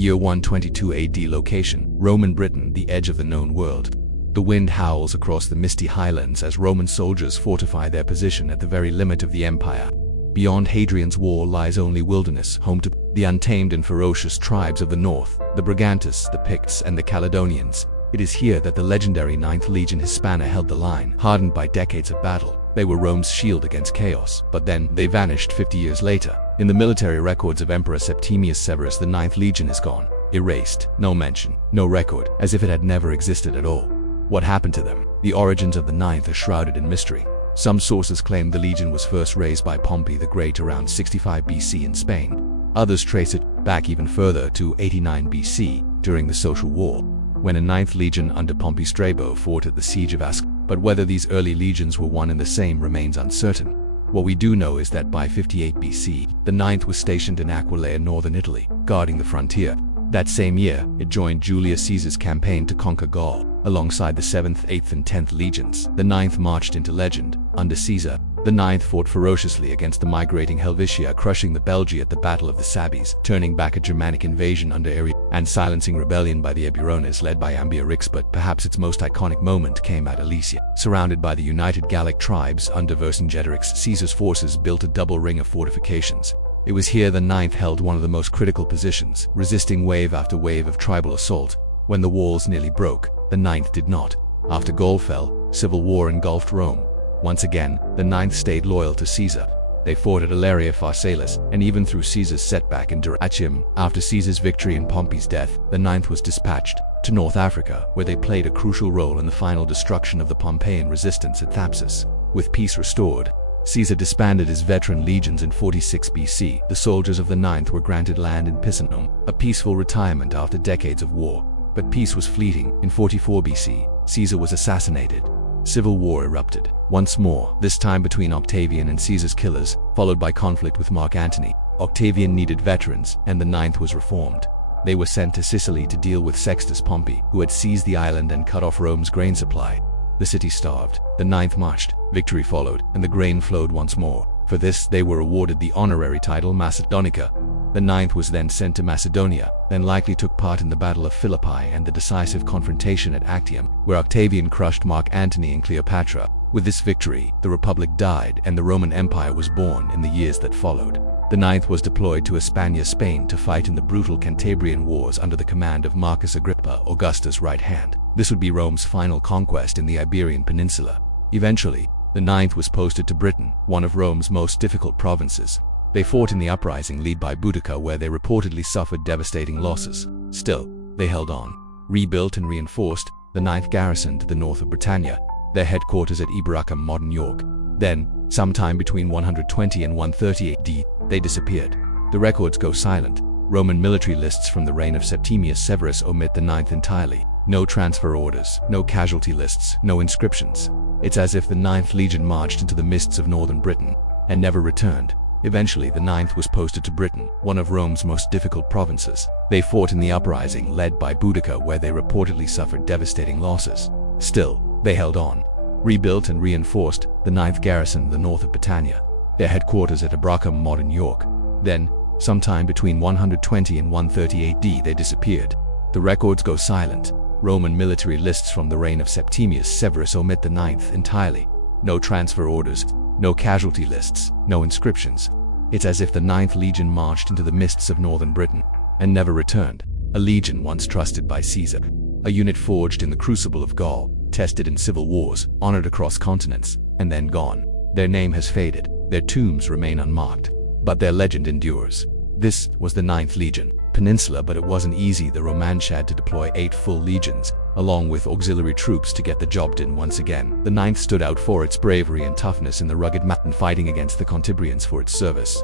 Year 122 AD. Location: Roman Britain, the edge of the known world. The wind howls across the misty highlands as Roman soldiers fortify their position at the very limit of the empire. Beyond Hadrian's Wall lies only wilderness, home to the untamed and ferocious tribes of the north, the Brigantes, the Picts, and the Caledonians. It is here that the legendary 9th Legion Hispana held the line. Hardened by decades of battle, they were Rome's shield against chaos, but then they vanished 50 years later. In the military records of Emperor Septimius Severus, the 9th Legion is gone. Erased. No mention, no record, as if it had never existed at all. What happened to them? The origins of the 9th are shrouded in mystery. Some sources claim the legion was first raised by Pompey the Great around 65 BC in Spain. Others trace it back even further to 89 BC, during the Social War, when a 9th Legion under Pompey Strabo fought at the siege of Ascalon. But whether these early legions were one and the same remains uncertain. What we do know is that by 58 BC, the 9th was stationed in Aquileia, northern Italy, guarding the frontier. That same year, it joined Julius Caesar's campaign to conquer Gaul. Alongside the 7th, 8th, and 10th legions, the 9th marched into legend. Under Caesar, the 9th fought ferociously against the migrating Helvetia, crushing the Belgae at the Battle of the Sabines, turning back a Germanic invasion under Arius, and silencing rebellion by the Eburones led by Ambiorix. But perhaps its most iconic moment came at Alesia. Surrounded by the united Gallic tribes under Vercingetorix, Caesar's forces built a double ring of fortifications. It was here the 9th held one of the most critical positions, resisting wave after wave of tribal assault. When the walls nearly broke, the 9th did not. After Gaul fell, civil war engulfed Rome. Once again, the 9th stayed loyal to Caesar. They fought at Aleria Pharsalis, and even through Caesar's setback in Dyrrhachium. After Caesar's victory and Pompey's death, the 9th was dispatched to North Africa, where they played a crucial role in the final destruction of the Pompeian resistance at Thapsus. With peace restored, Caesar disbanded his veteran legions in 46 BC. The soldiers of the 9th were granted land in Picenum, a peaceful retirement after decades of war. But peace was fleeting. In 44 BC, Caesar was assassinated. Civil war erupted. Once more, this time between Octavian and Caesar's killers, followed by conflict with Mark Antony. Octavian needed veterans, and the 9th was reformed. They were sent to Sicily to deal with Sextus Pompey, who had seized the island and cut off Rome's grain supply. The city starved. The 9th marched. Victory followed, and the grain flowed once more. For this, they were awarded the honorary title Macedonica. The 9th was then sent to Macedonia, then likely took part in the Battle of Philippi and the decisive confrontation at Actium, where Octavian crushed Mark Antony and Cleopatra. With this victory, the Republic died and the Roman Empire was born in the years that followed. The 9th was deployed to Hispania, Spain to fight in the brutal Cantabrian Wars under the command of Marcus Agrippa, Augustus' right hand. This would be Rome's final conquest in the Iberian Peninsula. Eventually, the 9th was posted to Britain, one of Rome's most difficult provinces. They fought in the uprising led by Boudica, where they reportedly suffered devastating losses. Still, they held on. Rebuilt and reinforced, the 9th garrisoned the north of Britannia, their headquarters at Eboracum, modern York. Then, sometime between 120 and 130 AD, they disappeared. The records go silent. Roman military lists from the reign of Septimius Severus omit the 9th entirely. No transfer orders, no casualty lists, no inscriptions. It's as if the 9th Legion marched into the mists of northern Britain and never returned. Eventually, the 9th was posted to Britain, one of Rome's most difficult provinces. They fought in the uprising led by Boudica, where they reportedly suffered devastating losses. Still, they held on. Rebuilt and reinforced, the 9th garrisoned the north of Britannia, their headquarters at Eboracum, modern York. Then, sometime between 120 and 130 AD, they disappeared. The records go silent. Roman military lists from the reign of Septimius Severus omit the 9th entirely. No transfer orders, no casualty lists, no inscriptions. It's as if the 9th Legion marched into the mists of northern Britain and never returned. A legion once trusted by Caesar. A unit forged in the crucible of Gaul, tested in civil wars, honored across continents, and then gone. Their name has faded. Their tombs remain unmarked. But their legend endures. This was the 9th Legion. Peninsula, but it wasn't easy. The Romans had to deploy 8 full legions, along with auxiliary troops, to get the job done once again. The 9th stood out for its bravery and toughness in the rugged mountain fighting against the Cantabrians for its service.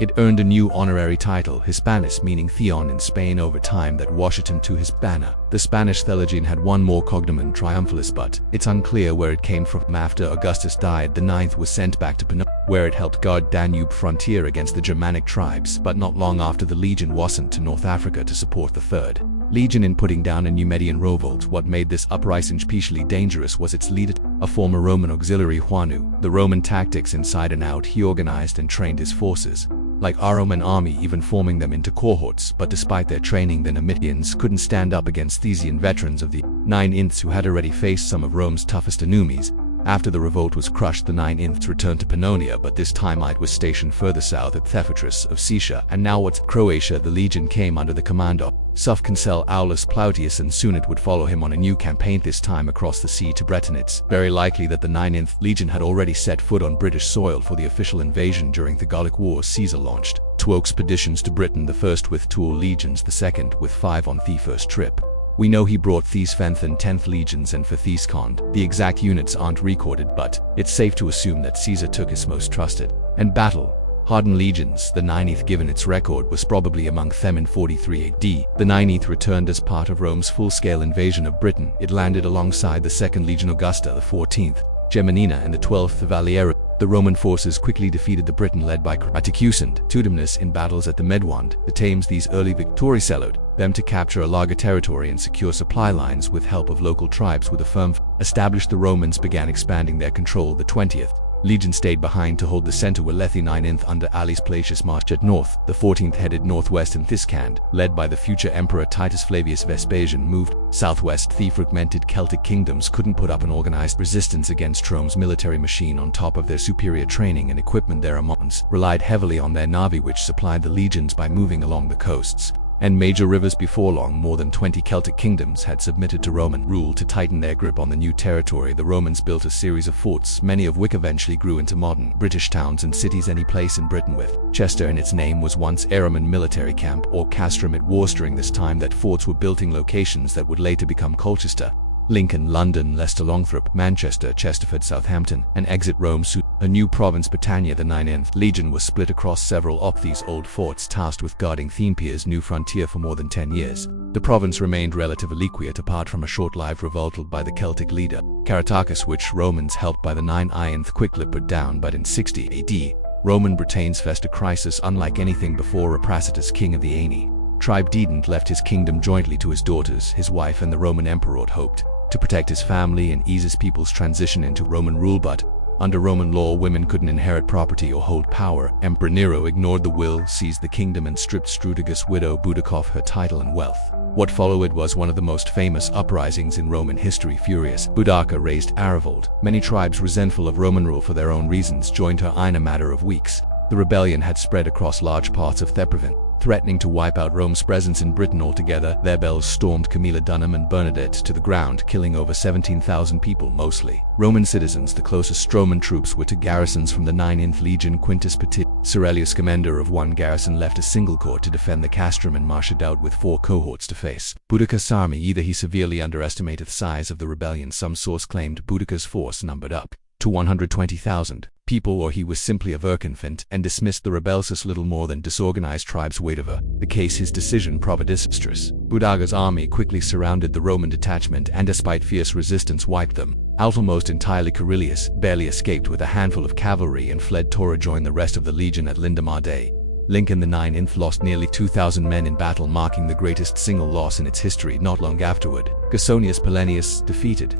It earned a new honorary title, Hispanus, meaning Theon in Spain, over time that Washington to Hispana. The Spanish Thelegion had one more cognomen, Triumphalis, but it's unclear where it came from. After Augustus died, the 9th was sent back to Panonia, where it helped guard Danube frontier against the Germanic tribes. But not long after, the legion was sent to North Africa to support the 3rd Legion in putting down a Numidian revolt. What made this uprising especially dangerous was its leader, a former Roman auxiliary, Who knew the Roman tactics inside and out. He organized and trained his forces. like our Roman army, even forming them into cohorts. But despite their training, the Numidians couldn't stand up against Thesian veterans of the 9th who had already faced some of Rome's toughest enemies. After the revolt was crushed, the 9th returned to Pannonia, but this time it was stationed further south at Thephatus of Caesar, and now what's Croatia. The legion came under the command of Subconsul Aulus Plautius, and soon it would follow him on a new campaign, this time across the sea to Britain. It's very likely that the 9th Legion had already set foot on British soil for the official invasion during the Gallic Wars. Caesar launched 2 expeditions to Britain, the first with 2 legions, the second with 5 on the first trip. We know he brought These 10th and 10th legions and for Thescond. The exact units aren't recorded, but it's safe to assume that Caesar took his most trusted and battle-hardened legions. The 9th, given its record, was probably among them in 43 AD. The 9th returned as part of Rome's full-scale invasion of Britain. It landed alongside the 2nd Legion Augusta, the 14th Geminina, and the 12th Valiera. The Roman forces quickly defeated the Briton led by Atticus and Teutonius in battles at the Medwand. The Thames. These early victories allowed them to capture a larger territory and secure supply lines with help of local tribes. With a firm established, the Romans began expanding their control. The 20th Legion stayed behind to hold the center, where the 9th under Aulus Plautius marched at north. The 14th headed northwest, and Thescand, led by the future Emperor Titus Flavius Vespasian, moved southwest. The fragmented Celtic kingdoms couldn't put up an organized resistance against Rome's military machine. On top of their superior training and equipment, their Amons relied heavily on their navy, which supplied the legions by moving along the coasts and major rivers. Before long, more than 20 Celtic kingdoms had submitted to Roman rule. To tighten their grip on the new territory, the Romans built a series of forts, many of which eventually grew into modern British towns and cities. Any place in Britain with Chester in its name was once a Roman military camp or castrum. It was during this time that forts were built in locations that would later become Colchester, Lincoln, London, Leicester, Longthorpe, Manchester, Chesterford, Southampton, and exit Rome soon. A new province, Britannia. The 9th Legion was split across several of these old forts, tasked with guarding Thespia's new frontier for more than 10 years. The province remained relatively quiet apart from a short-lived revolt by the Celtic leader Caratacus, which Romans, helped by the 9th, quickly put down. But in 60 AD, Roman Britain's faced a crisis unlike anything before. Rapacitus, king of the Aeni tribe, didn't left his kingdom jointly to his daughters, his wife, and the Roman emperor hoped to protect his family and ease his people's transition into Roman rule. But under Roman law, women couldn't inherit property or hold power. Emperor Nero ignored the will, seized the kingdom, and stripped Strudigus' widow Boudica of her title and wealth. What followed was one of the most famous uprisings in Roman history. Furious, Boudica raised a revolt. Many tribes, resentful of Roman rule for their own reasons, joined her in a matter of weeks. The rebellion had spread across large parts of the province, threatening to wipe out Rome's presence in Britain altogether. Their bells stormed Camilla Dunham and Bernadette to the ground, killing over 17,000 people, mostly Roman citizens. The closest Roman troops were to garrisons from the 9th Legion. Quintus Petit, Cerelius, commander of one garrison, left a single corps to defend the castrum and marched out with 4 cohorts to face Boudica's army. Either he severely underestimated the size of the rebellion — some source claimed Boudica's force numbered up to 120,000 people — or he was simply a verconfint and dismissed the rebels as little more than disorganized tribes. Whatever the case, his decision proved disastrous. Boudica's army quickly surrounded the Roman detachment and, despite fierce resistance, wiped them out almost entirely. Cerelius barely escaped with a handful of cavalry and fled. Tora joined the rest of the legion at Lindamade. Lincoln, the 9th, lost nearly 2,000 men in battle, marking the greatest single loss in its history. Not long afterward, Gasonius Polonius defeated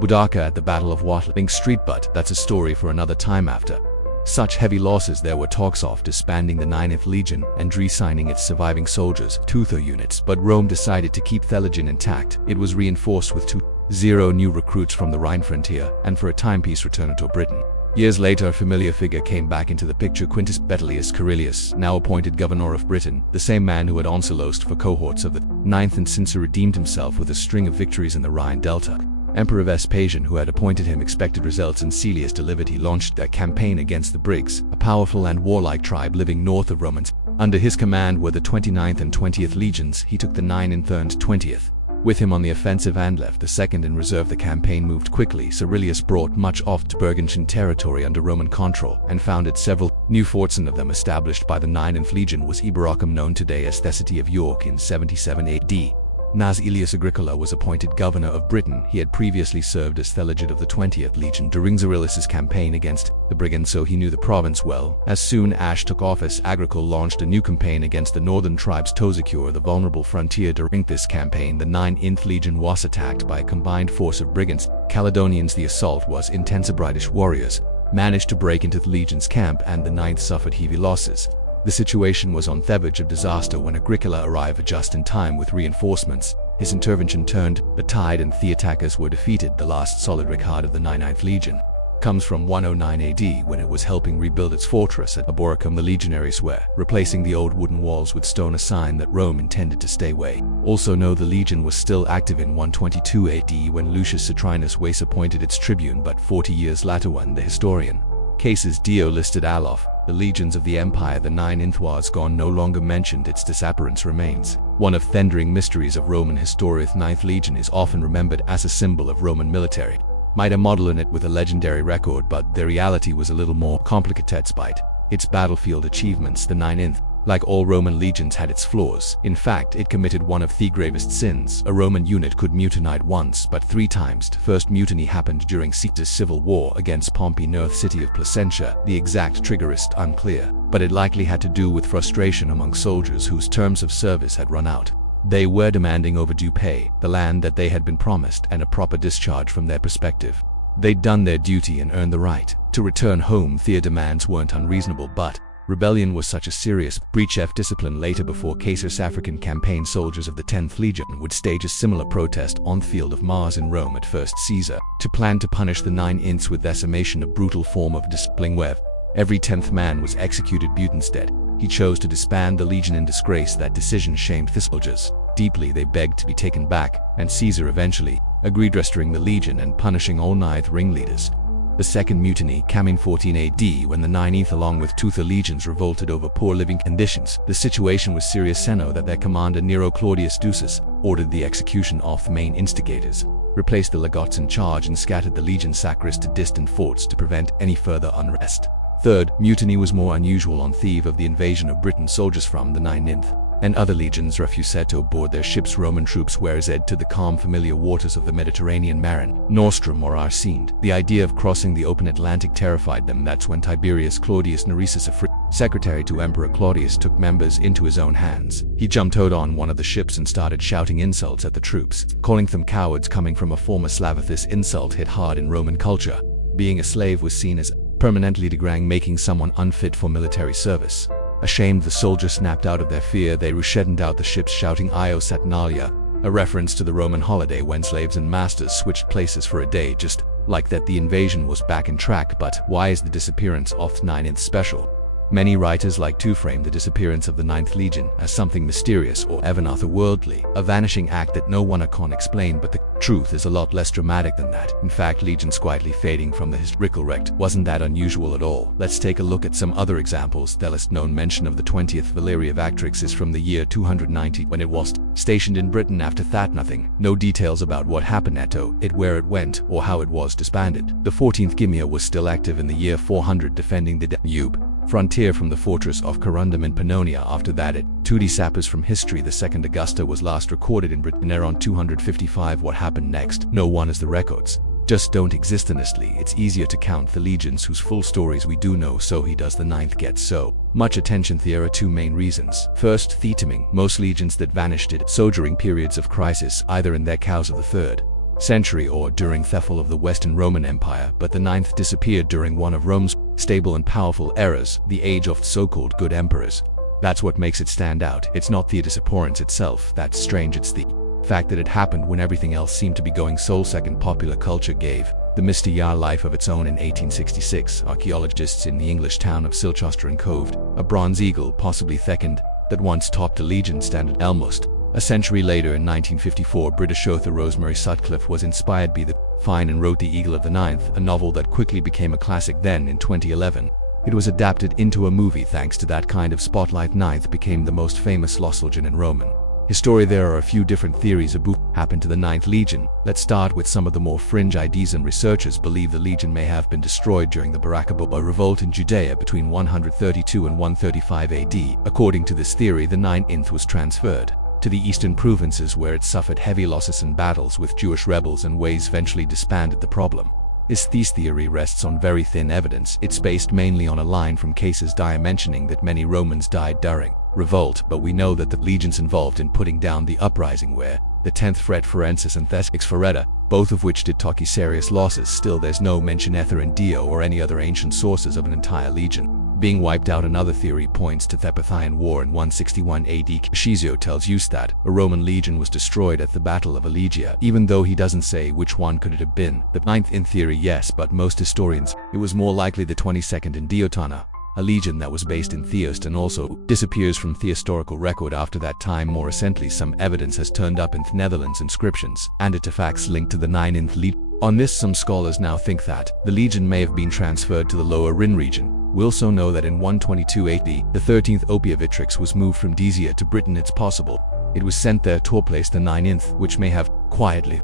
Boudica at the Battle of Watling Street, but that's a story for another time. After such heavy losses, there were talks of disbanding the 9th Legion and reassigning its surviving soldiers to other units, but Rome decided to keep the legion intact. It was reinforced with 20 new recruits from the Rhine frontier, and for a time peace returned to Britain. Years later, a familiar figure came back into the picture: Quintus Betilius Cerelius, now appointed governor of Britain, the same man who had also lost for cohorts of the 9th and since redeemed himself with a string of victories in the Rhine Delta. Emperor Vespasian, who had appointed him, expected results, and Caelius delivered. He launched their campaign against the Briggs, a powerful and warlike tribe living north of Romans. Under his command were the 29th and 20th legions. He took the 9th and 20th with him on the offensive and left the 2nd in reserve. The campaign moved quickly. Cerelius brought much of the Burgundian territory under Roman control and founded several new forts. One of them, established by the 9th Legion, was Eboracum, known today as the city of York, in 77 AD. Gnaeus Aelius Agricola was appointed governor of Britain. He had previously served as the legate of the 20th Legion during Cerelius' campaign against the brigands, so he knew the province well. As soon as took office, Agricola launched a new campaign against the northern tribes to secure the vulnerable frontier. During this campaign, the 9th Legion was attacked by a combined force of brigands, Caledonians. The assault was intense. British warriors managed to break into the legion's camp, and the 9th suffered heavy losses. The situation was on the verge of disaster when Agricola arrived just in time with reinforcements. His intervention turned the tide and the attackers were defeated. The last solid record of the Ninth Legion comes from 109 AD when it was helping rebuild its fortress at Aboracum. The legionaries were replacing the old wooden walls with stone, a sign that Rome intended to stay away. Also know the legion was still active in 122 AD when Lucius Citrinus was appointed its tribune, but 40 years later when the historian Cassius Dio listed Alof, the legions of the empire, the Ninth was gone, no longer mentioned. Its disappearance remains one of the thundering mysteries of Roman history. The Ninth Legion is often remembered as a symbol of Roman military might, a model in it with a legendary record, but the reality was a little more complicated. Despite its battlefield achievements, the Ninth, like all Roman legions, had its flaws. In fact, it committed one of the gravest sins. A Roman unit could mutinize once, but 3 times. The first mutiny happened during Caesar's civil war against Pompey near the city of Placentia. The exact trigger is unclear, but it likely had to do with frustration among soldiers whose terms of service had run out. They were demanding overdue pay, the land that they had been promised, and a proper discharge from their perspective. They'd done their duty and earned the right to return home. Their demands weren't unreasonable, but rebellion was such a serious breach of discipline. Later, before Caesar's African campaign, soldiers of the 10th Legion would stage a similar protest on the field of Mars in Rome. At first, Caesar planned to punish the Ninth with decimation, a brutal form of discipline where every 10th man was executed. But instead, he chose to disband the legion in disgrace. That decision shamed the soldiers deeply. They begged to be taken back, and Caesar eventually agreed, restoring the legion and punishing all Ninth ringleaders. The second mutiny came in 14 AD when the Ninth, along with 2 other legions, revolted over poor living conditions. The situation was serious enough that their commander Nero Claudius Drusus ordered the execution of the main instigators, replaced the legates in charge, and scattered the legion sacrists to distant forts to prevent any further unrest. Third mutiny was more unusual. On the eve of the invasion of Britain, soldiers from the Ninth and other legions refused to board their ships. Roman troops were led to the calm, familiar waters of the Mediterranean Mare Nostrum or Arsened. The idea of crossing the open Atlantic terrified them. That's when Tiberius Claudius Nereus, a secretary to Emperor Claudius, took matters into his own hands. He jumped out on one of the ships and started shouting insults at the troops, calling them cowards. Coming from a former Slav, this insult hit hard in Roman culture. Being a slave was seen as permanently degrading, making someone unfit for military service. Ashamed, the soldiers snapped out of their fear. They rushed out the ships shouting Io Saturnalia, a reference to the Roman holiday when slaves and masters switched places for a day. Just like that, the invasion was back in track. But why is the disappearance of the Ninth special? Many writers like to frame the disappearance of the Ninth Legion as something mysterious or even otherworldly, a vanishing act that no one can explain, but the truth is a lot less dramatic than that. In fact, legions quietly fading from the historical record wasn't that unusual at all. Let's take a look at some other examples. The least known mention of the 20th Valeria of Actrix is from the year 290 when it was stationed in Britain. After that, nothing. No details about what happened at it, where it went, or how it was disbanded. The 14th Gimia was still active in the year 400, defending the Danube frontier from the fortress of Corundum in Pannonia. After that, it disappears from history. The Second Augusta was last recorded in Britain around 255. What happened next? No one has the records. Just don't exist. Honestly, it's easier to count the legions whose full stories we do know. So he does the Ninth get so much attention? There are 2 main reasons. First, the timing. Most legions that vanished so during periods of crisis, either in their cows of the 3rd century or during the fall of the Western Roman Empire, but the Ninth disappeared during one of Rome's stable and powerful eras, the age of the so-called good emperors. That's what makes it stand out. It's not the disappearance itself that's strange, it's the fact that it happened when everything else seemed to be going so. Second, popular culture gave the mystery a life of its own. In 1866, archaeologists in the English town of Silchester uncoved a bronze eagle, possibly second, that once topped a legion standard. Almost a century later, in 1954, British author Rosemary Sutcliffe was inspired by the find and wrote The Eagle of the Ninth, a novel that quickly became a classic. Then, in 2011, it was adapted into a movie. Thanks to that kind of spotlight, Ninth became the most famous lost legion in Roman history. There are a few different theories about what happened to the Ninth Legion. Let's start with some of the more fringe ideas. And researchers believe the legion may have been destroyed during the Bar Kokhba revolt in Judea between 132 and 135 AD. According to this theory, the Ninth was transferred to the eastern provinces, where it suffered heavy losses in battles with Jewish rebels and was eventually disbanded. The problem is this theory rests on very thin evidence. It's based mainly on a line from Cassius Dio mentioning that many Romans died during revolt, but we know that the legions involved in putting down the uprising were the 10th Fret Forensis and Thessalix Ferreta, both of which did take serious losses. Still, there's no mention either in Dio or any other ancient sources of an entire legion being wiped out. Another theory points to the Parthian War in 161 AD. Cesio tells Eustace that a Roman legion was destroyed at the Battle of Allegia, even though he doesn't say which one could it have been. The ninth, in theory, yes, but most historians, it was more likely the 22nd in Diotana, a legion that was based in Theost and also disappears from the historical record after that time. More recently, some evidence has turned up in the Netherlands inscriptions and artifacts linked to the 9th legion. On this, some scholars now think that the legion may have been transferred to the Lower Rhine region. We also know that in 122 AD, the 13th Oppiavitrix was moved from Dacia to Britain. It's possible it was sent there to replace the 9th, which may have quietly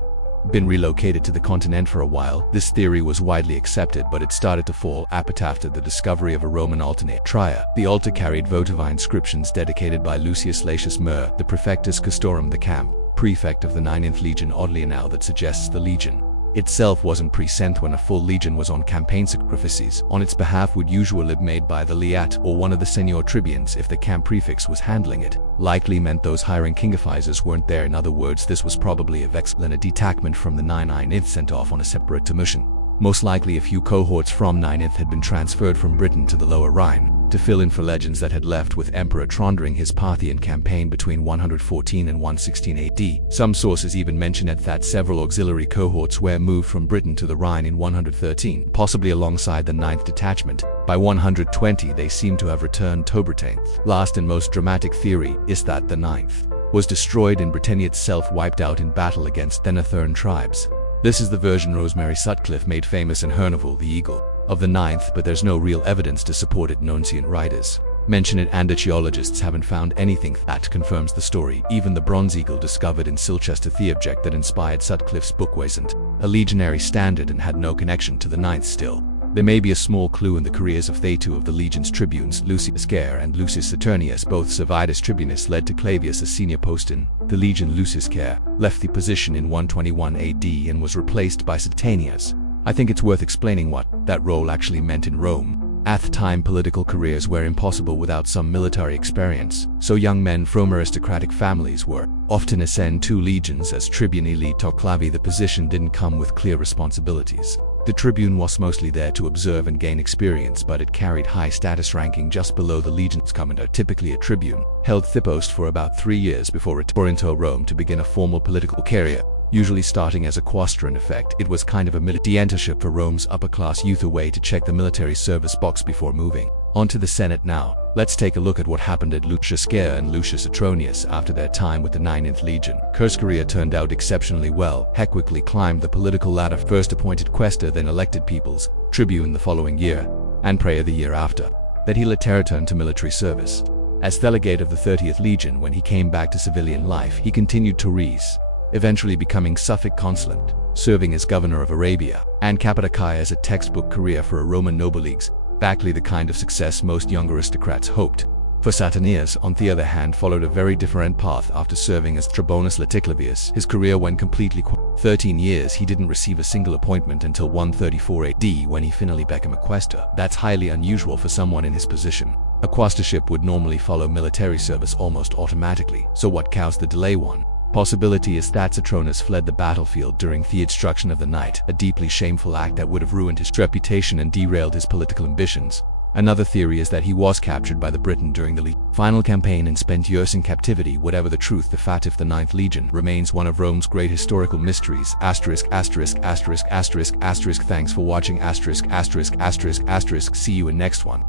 been relocated to the continent for a while. This theory was widely accepted, but it started to fall apart after the discovery of a Roman alternate Tria. The altar carried votive inscriptions dedicated by Lucius Laecius Mur, the Prefectus Castorum, the camp prefect of the 9th legion. Oddly enough, that suggests the legion itself wasn't present when a full legion was on campaign. Sacrifices on its behalf would usually be made by the Leat or one of the senior tribunes if the camp prefix was handling it. Likely meant those hiring kingofficers weren't there. In other words, this was probably a vexel and a detachment from the 9th sent off on a separate mission. Most likely a few cohorts from 9th had been transferred from Britain to the Lower Rhine to fill in for legends that had left with Emperor Tron during his Parthian campaign between 114 and 116 AD. Some sources even mention that several auxiliary cohorts were moved from Britain to the Rhine in 113, possibly alongside the 9th detachment. By 120, they seem to have returned to Britain. Last and most dramatic theory is that the 9th was destroyed and Britannia itself wiped out in battle against the Northern tribes. This is the version Rosemary Sutcliffe made famous in her novel The Eagle of the 9th, but there's no real evidence to support it. No ancient writers mention it, and archaeologists haven't found anything that confirms the story. Even the bronze eagle discovered in Silchester, the object that inspired Sutcliffe's book, wasn't a legionary standard and had no connection to the 9th. Still, there may be a small clue in the careers of two of the legion's tribunes, Lucius Caer and Lucius Saturnius. Both served as tribunus, led to Clavius as senior post in the legion. Lucius Caer left the position in 121 AD and was replaced by Saturnius. I think it's worth explaining what that role actually meant in Rome. At the time, political careers were impossible without some military experience, so young men from aristocratic families were often assigned to legions as tribune elite or clavi. The position didn't come with clear responsibilities. The tribune was mostly there to observe and gain experience, but it carried high status, ranking just below the legion's commander. Typically, a tribune held the post for about 3 years before returning to Rome to begin a formal political career. Usually starting as a quaestor. In effect, it was kind of a military internship for Rome's upper-class youth, a way to check the military service box before moving on to the Senate. Now, let's take a look at what happened at Lucius Caer and Lucius Saturnius after their time with the 9th legion. Caer's career turned out exceptionally well. He quickly climbed the political ladder, first appointed quaestor, then elected people's tribune the following year, and praetor the year after that. He later returned to military service as delegate of the 30th legion. When he came back to civilian life, he continued to rise, eventually becoming Suffolk consulate, serving as governor of Arabia and Cappadocia. As a textbook career for a Roman nobileagues, exactly the kind of success most young aristocrats hoped for. Saturnius, on the other hand, followed a very different path. After serving as Tribunus Laticlavius, his career went completely 13 years. He didn't receive a single appointment until 134 AD, when he finally became a quaestor. That's highly unusual for someone in his position. A quaestorship would normally follow military service almost automatically, so what caused the delay? One possibility is that Saturnius fled the battlefield during the instruction of the night, a deeply shameful act that would have ruined his reputation and derailed his political ambitions. Another theory is that he was captured by the Briton during the final campaign and spent years in captivity. Whatever the truth, the fact of the 9th legion remains one of Rome's great historical mysteries. Thanks for watching. See you in next one.